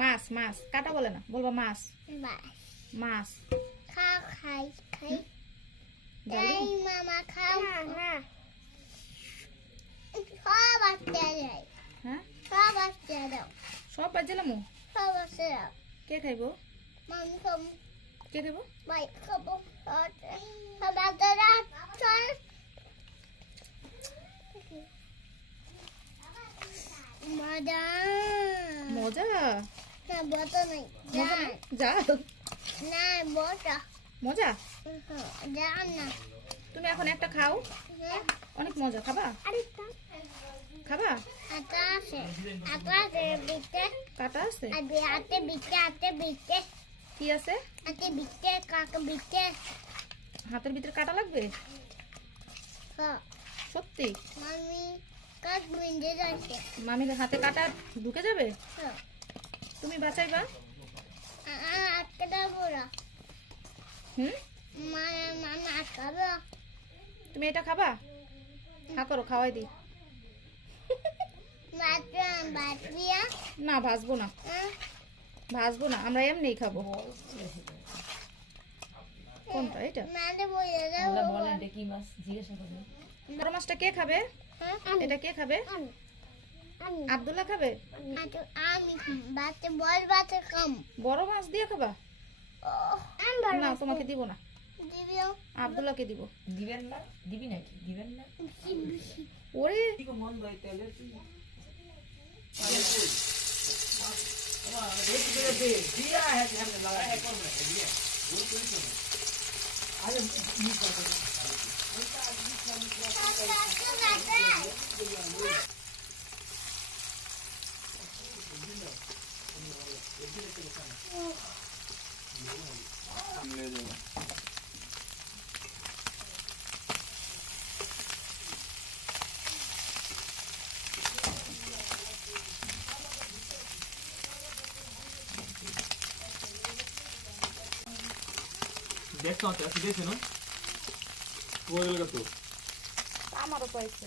মাছ মাছ কাটা বলে না, বলবা মাছ। মাছ মাছ খাও খাই খাই যাবি? এই মামা খাও না সব বাচ্চা যায় হ্যাঁ সব বাচ্চা দাও সব বাজলাম। সব বাচ্চা দাও কে খাইবো? মামি খাবো কে খাইবো? ভাই খাবো সব বাচ্চা দাও চল মজা মজা? না বতা নেই মজা না? যা না বতা মজা। যা না তুমি এখন একটা খাও, অনেক মজা। খাবা? আরেকটা খাবা? আটা আছে বিতে কাটা আছে? আতে বিতে কি আছে? আতে বিতে কাক বিতে হাতের ভিতরে কাটা লাগবে? হ্যাঁ সত্যি? মামি কাক বিন্দে যাচ্ছে মামির হাতে কাটা ঢুকে যাবে? হ্যাঁ তুমি বাঁচাইবা? আটটা বড় হুম মামা খাবো তুমি এটা খাবা? হা করো, খাওয়াই দি। বাটবিয়া না ভাজবো না, ভাজবো না, আমরা এমনিই খাবো। কোনটা এটা? মাঝে বলে যাও বলেন এটা কি মাছ জিজ্ঞাসা করবেন। বড় মাছটা কে খাবে? এটা কে খাবে? আমি আব্দুল্লাহ খাবে? আমি বাচ্চা বল বাচ্চা কম বড় মাছ দিয়ে খাবা? না তোমাকে দিব না, দিবিও আব্দুল্লাহকে দিব। দিবেন না? দিবি নাকি? দিবেন না? ওরে মন দই তেলে তুই দেখছো দেখছো না? ওই এলাকা তো আমারও পাইছে।